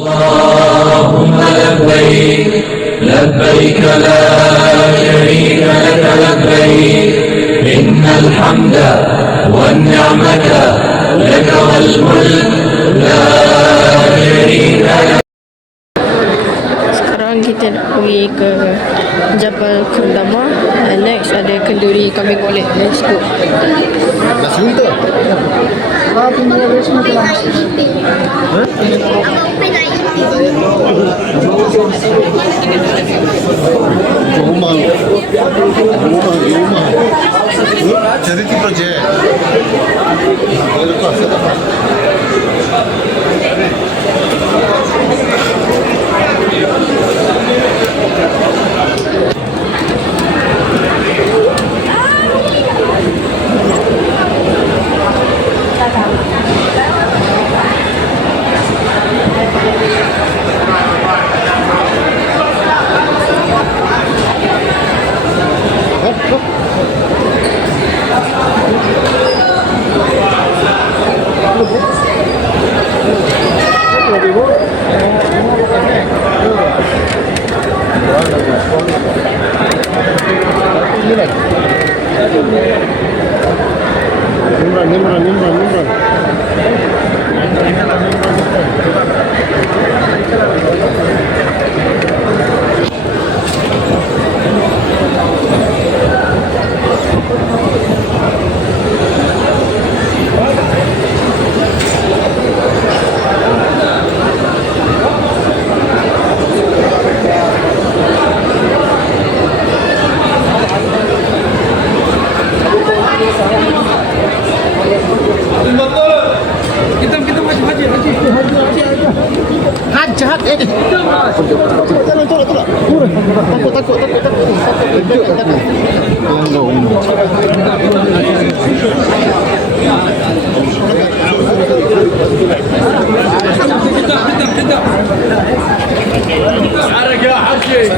اللهم لبيك لبيك لا شريك لك لبيك إن الحمد والنعمة لك والملك لا شريك لك Sekarang kita nak pergi ke Jabal Kendama and next ada kenduri kambing golek. Let's go. Roma, Roma, Roma. Jadi ti proje. Kalau tu asal apa? حرك يا حجي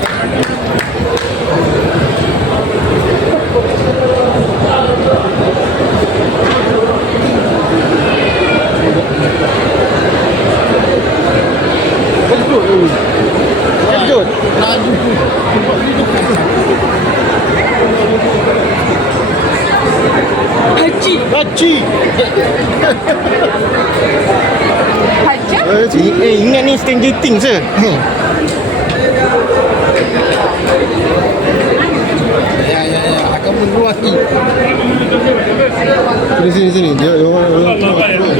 Stranger Things je. Ya, ya, ya. Akan meluas ni. Sini, sini, sini. Dia, dia, dia, dia, dia.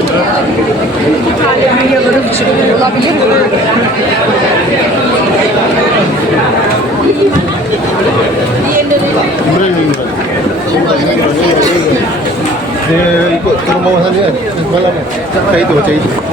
Imran, Imran. Dia ikut turun bawah sana kan Malam kan Macam itu macam itu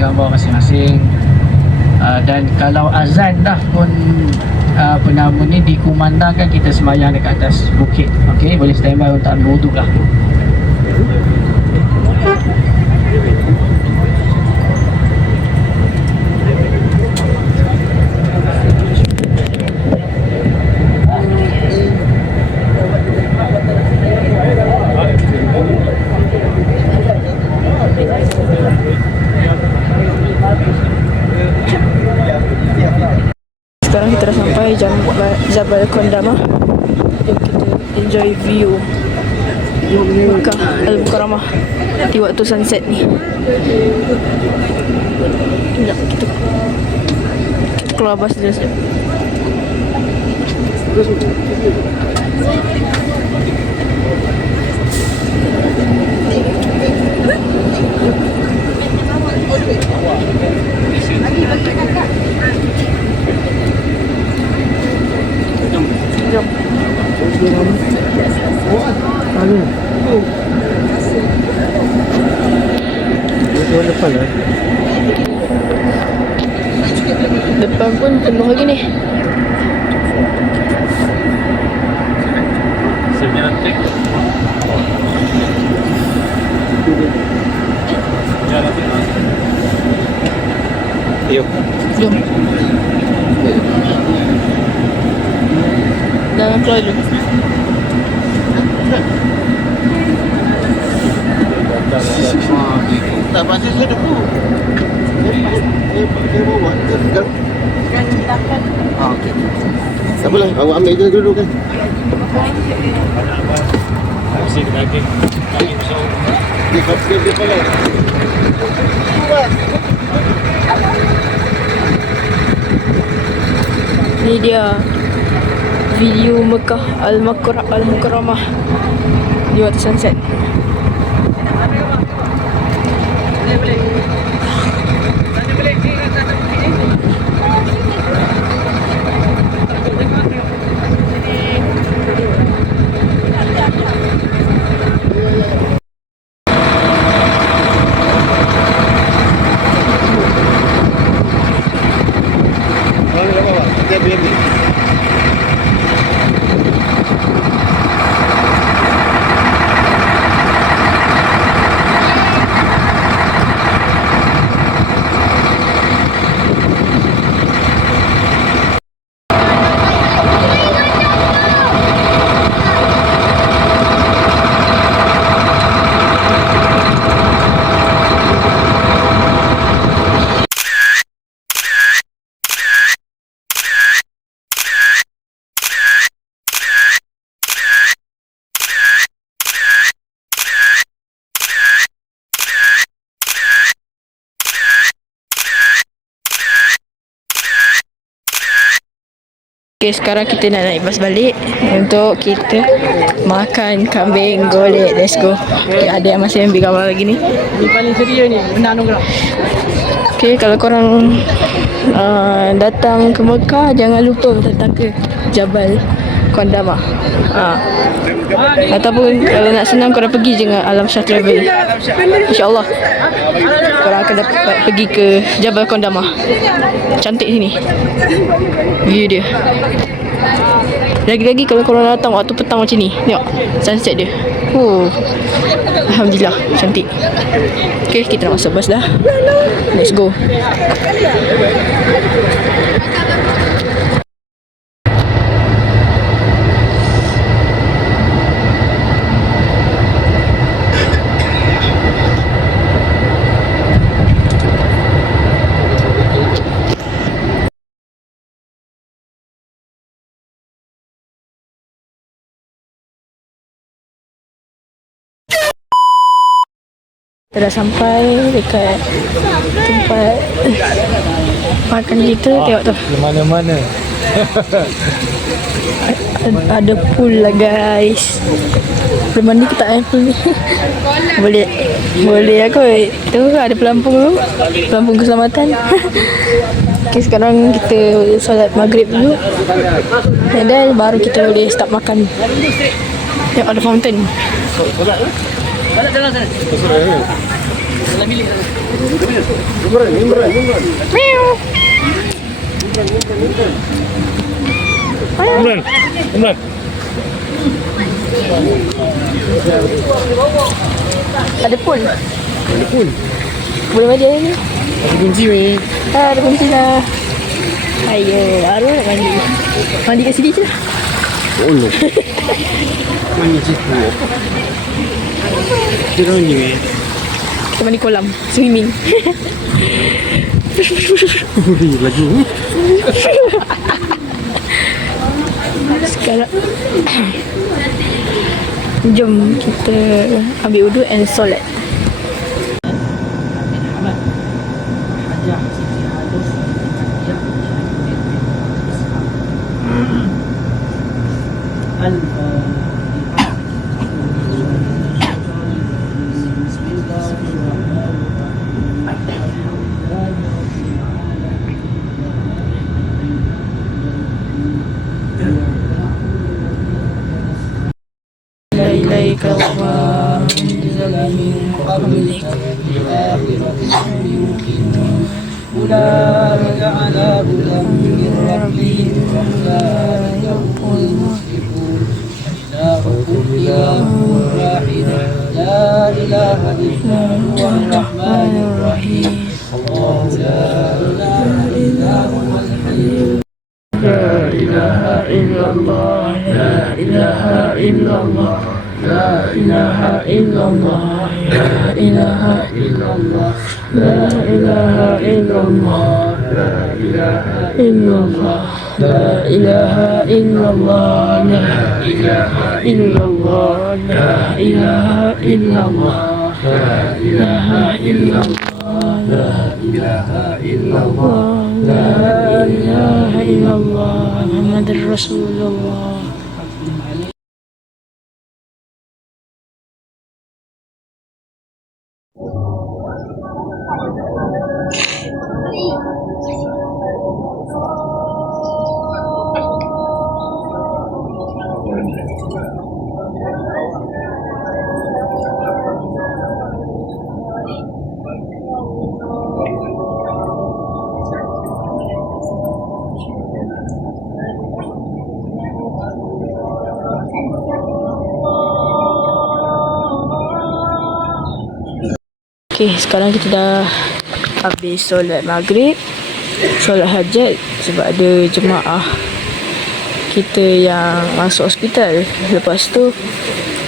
gambar masing-masing uh, Dan kalau azan dah pun uh, apa nama ni dikumandangkan kita sembahyang dekat atas bukit. Okey, boleh standby untuk ambil wuduk lah. Sekarang kita dah sampai Jabal, Jabal Kondama Jom kita enjoy view Mekah Al-Mukarramah Di waktu sunset ni. Sekejap kita Kita keluar bas dulu sekejap. Jom Depan pun penuh lagi ni Yuk. Jom Jangan keluar dulu Tak pasal saya dulu. Dia bawa kan. Ah, okey. Tak apalah, awak ambil je dulu kan. Dia kata dia pala. Ni dia Video Mekah Al-Makra Al-Mukarramah Di waktu sunset Mana dah bawa? Kita ambil ambil. Okay, sekarang kita nak naik bas balik Untuk kita Makan kambing golek Let's go okay, Ada yang masih ambil gambar lagi ni Ni paling ceria ni, benda anugerah. Okay, kalau korang uh, datang ke Mekah, jangan lupa datang ke Jabal Kondama. Ha. Ataupun kalau nak senang korang pergi je dengan Alam Shah Travel. InsyaAllah korang akan dapat pergi ke Jabal Kondama. Cantik sini. View dia. Lagi-lagi kalau korang datang waktu petang macam ni. Tengok sunset dia. Oh. Alhamdulillah, cantik. Okay, kita nak masuk bas dah. Let's go. Kita dah sampai dekat tempat makan kita tengok tu. Di mana-mana. ada pool lah guys. Boleh mandi ke tak eh? Pool ni boleh boleh aku tu ada pelampung tu. Pelampung keselamatan. Okay, sekarang kita solat maghrib dulu. Then baru kita boleh start makan. Tengok ada fountain Imran. Imran. Ada pool. Ada pun. Boleh mandi air ni. Ada kunci weh. Ah, ada kunci lah. Ayo, Arul nak mandi. Mandi kat sini je lah. Oh no. Mandi situ. Kita ni weh. Kita mandi kolam. Swimming. Ui, laju. Sekarang Jom kita ambil wuduk and solat إله واحد لا إله إلا هو الرحمن الرحيم الله لا إله إلا هو الحي لا إله إلا الله لا إله إلا الله لا إله إلا الله لا إله إلا الله لا إله إلا الله لا إله إلا الله لا إله إلا الله لا إله إلا الله لا إله إلا الله لا إله إلا الله لا إله إلا الله لا إله إلا الله محمد رسول الله. Okay, sekarang kita dah habis solat maghrib Solat hajat sebab ada jemaah kita yang masuk hospital. Lepas tu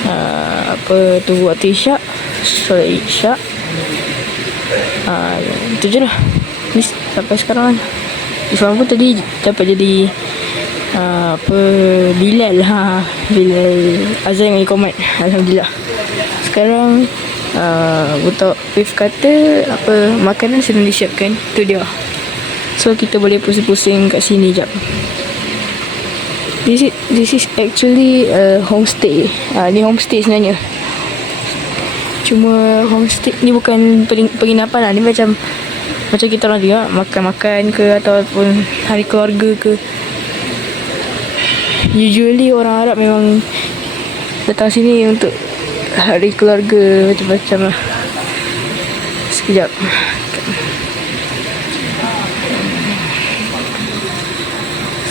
uh, apa tunggu waktu isyak Solat isyak. Uh, Itu je lah. Ni sampai sekarang kan. Islam pun tadi dapat jadi uh, apa Bilal. Ha Bilal Azan yang komat Alhamdulillah. Sekarang uh, untuk Wif kata apa makanan sedang disiapkan. Tu dia. So kita boleh pusing-pusing kat sini jap. This is, this is actually a homestay. Uh, ni homestay sebenarnya. Cuma homestay ni bukan penginapan lah. Ni macam macam kita orang juga makan-makan ke ataupun hari keluarga ke. Usually orang Arab memang datang sini untuk hari keluarga macam-macam lah. Sekejap.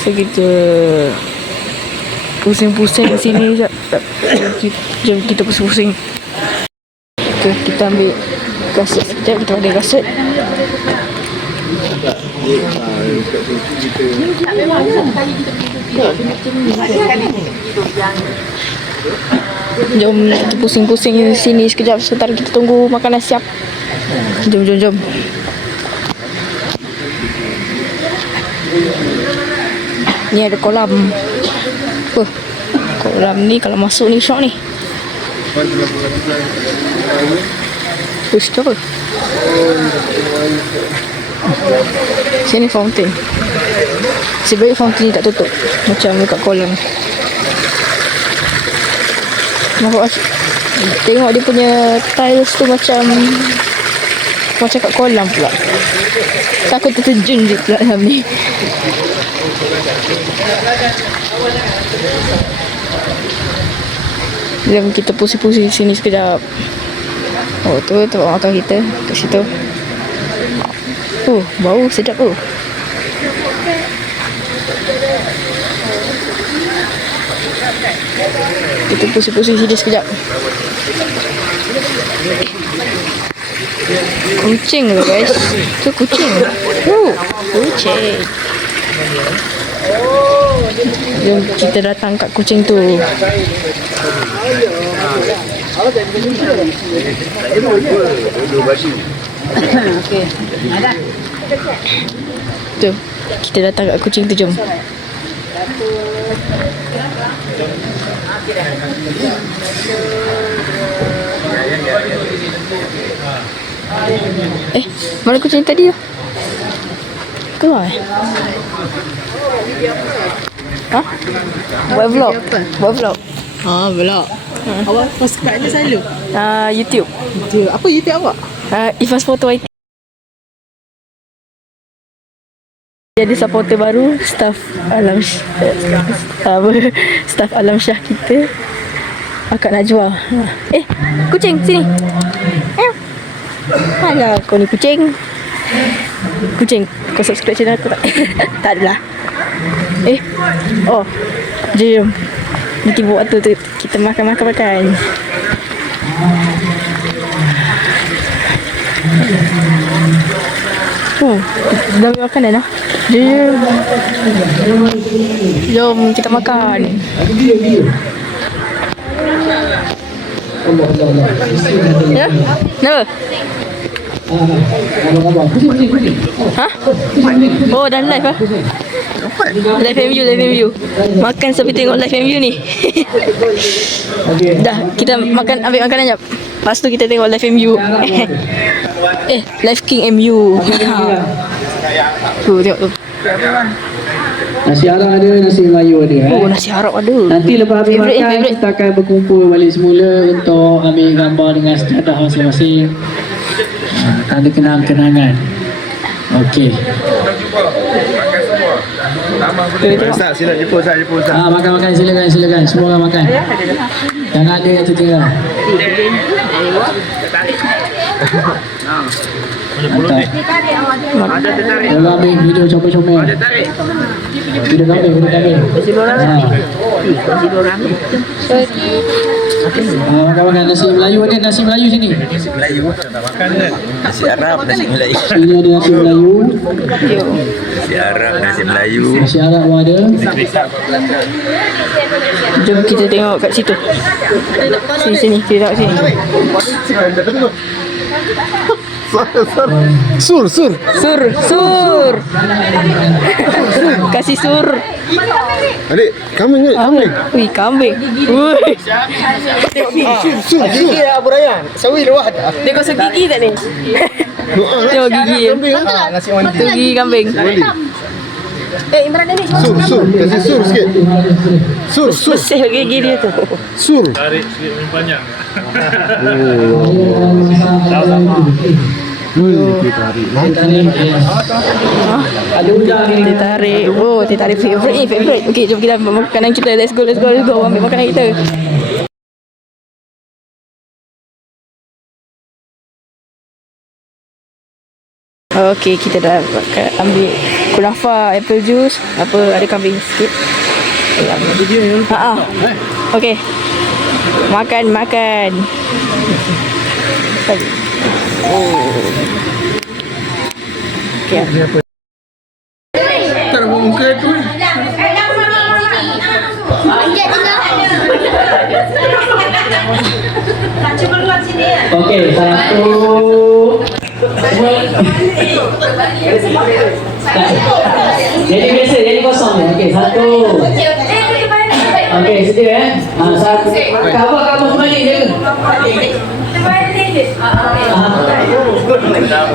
So kita pusing-pusing sini sekejap. Jom kita, jom kita pusing-pusing. Kita, kita ambil kaset sekejap kita ada kaset Thank you. Jom kita pusing-pusing sini sekejap sebentar kita tunggu makanan siap. Jom jom jom. Ni ada kolam. Oh, kolam ni kalau masuk ni syok ni. Push tu apa? Sini fountain. Sebaik fountain ni tak tutup. Macam dekat kolam. Nampak Tengok dia punya tiles tu macam Macam kat kolam pula. Takut terjun je pula dalam ni. Jom kita pusing-pusing sini sekejap. Oh tu tempat makan kita. Kat situ. Oh bau sedap tu Kita pusing-pusing sini sekejap. Kucing loh guys. Tu kucing. Uh, kucing. Jom kita datang kat kucing tu. Tu. Kita datang kat kucing tu jom. Eh, mana kucing tadi tu? Keluar eh? Ha? Buat vlog? Buat vlog? Ah, vlog. Awak post kat mana selalu? Uh, YouTube. Dia, apa YouTube awak? Uh, Ifas Foto IT. Jadi supporter baru staff Alam apa staff Alam Syah kita akak Najwa. Eh, kucing sini. Eh. Alah, kau ni kucing. Kucing, kau subscribe channel aku tak? tak adalah. Eh, oh, jom. Nanti buat tu, tu kita makan-makan-makan. Oh, dah ambil makanan dah. Jom. Jom kita makan. Ya? Kenapa? Ha? Oh, dah live ah. Live MU, live MU. Makan sampai tengok live MU ni. dah, kita makan ambil makanan jap. Lepas tu kita tengok live MU. eh, live King MU. tu tengok tu. Nasi Arab ada, nasi Melayu ada. Eh. Oh, nasi Arab ada. Nanti lepas habis Favourite, eh, makan, favourite. kita akan berkumpul balik semula untuk ambil gambar dengan sejadah masing-masing. Ha, ada kenang-kenangan. Okey. Ustaz, sila jumpa Ustaz, jumpa Ustaz. Ha, makan-makan silakan, silakan. Semua orang makan. Jangan ada yang tertinggal. Mantap. Kalau ambil video comel-comel. Video kambing, video kambing. Ha. Ha, makan-makan nasi Melayu ada nasi Melayu sini. Nasi Arab, nasi Melayu. Sini ada nasi Melayu, Nasi Arab, nasi Melayu. nasi Arab pun ada. Jom kita tengok kat situ. Sini sini, kita tengok sini. Sur, sur. Sur, sur. Kasih sur. Adik, kambing ni, kambing. Ui, kambing. Ui. Sur, sur. Gigi Abu Rayyan. Sawi luah dah. Dia kosong gigi tak ni? Tengok gigi dia. Kambing ah. Nasi mandi. Tu gigi kambing. Sur, sur. Kasih sur sikit. Sur, sur. Bersih gigi dia tu. Sur. Ada udang ni. Teh tarik. Oh, teh tarik favorite ni, favorite. Okey, jom kita makanan kita. Let's go, let's go, let's go. Ambil makanan kita. Okey, kita dah ambil kunafa, apple juice, apa ada kambing sikit. Ha ah. Okey. Makan, makan. Oh. Okey. Okey, satu. Jadi biasa, jadi kosong ni. Okey, satu. Okey, sedia eh. Ha, satu. Cover, cover kembali je.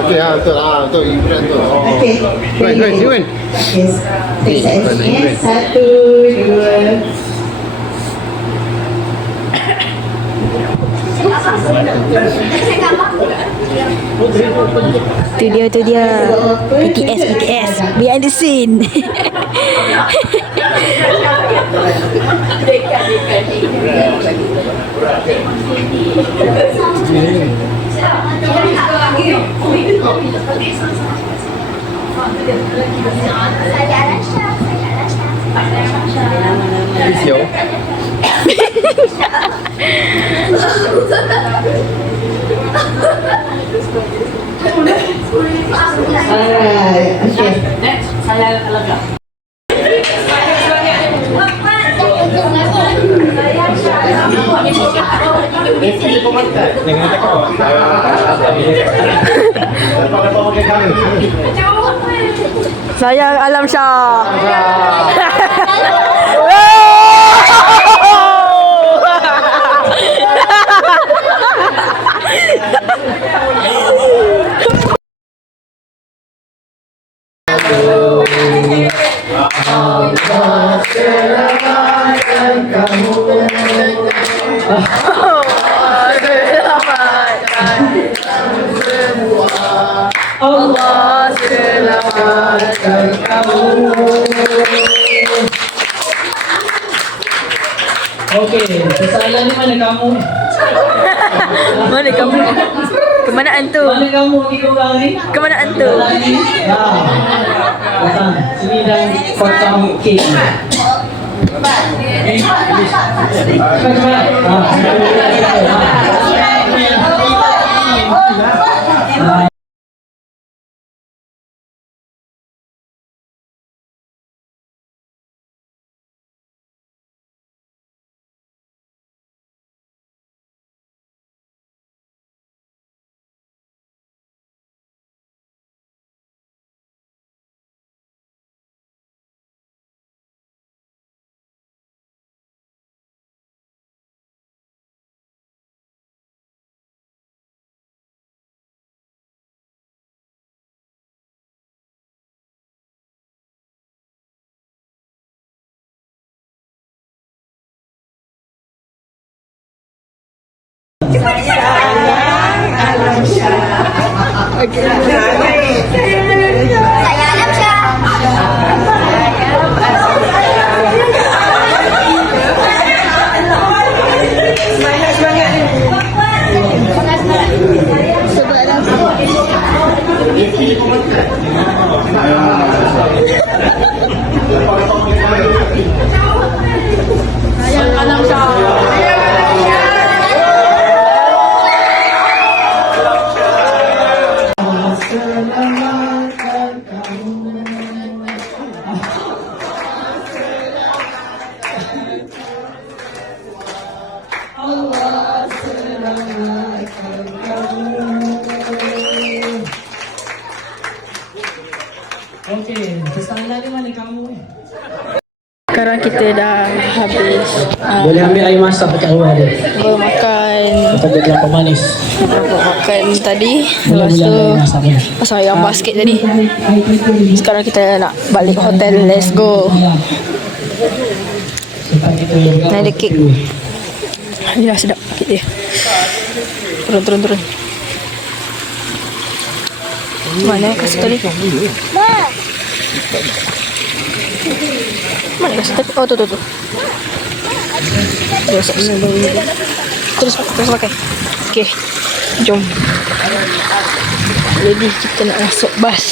Okey, ha, betul. Ha, betul. Ibrahim tu. Oh. Okey. Baik, baik. Yes. Yes. Satu, dua. Tu dia, tu dia. BTS, BTS. Behind the scene. Alright, okay. Next, saya alaga. Sayang Alam Syah. soalan ni mana kamu? Mana kamu? Kemanaan tu? Mana kamu ni korang ni? Kemanaan tu? Soalan ni? Ya. Datang. Sini dan potong kek. Eh, cepat cepat. Ha. Okey, Makan tadi Lepas tu. Pasal yang basket tadi. Sekarang kita nak balik hotel Let's go. Ya. Ni ada kek Ni dah sedap kek dia. Turun turun turun. Mana kasih tadi? Mana kasih tadi? Oh tu tu tu. Terus Terus terus pakai. Okay Jom. Jadi kita nak masuk bas.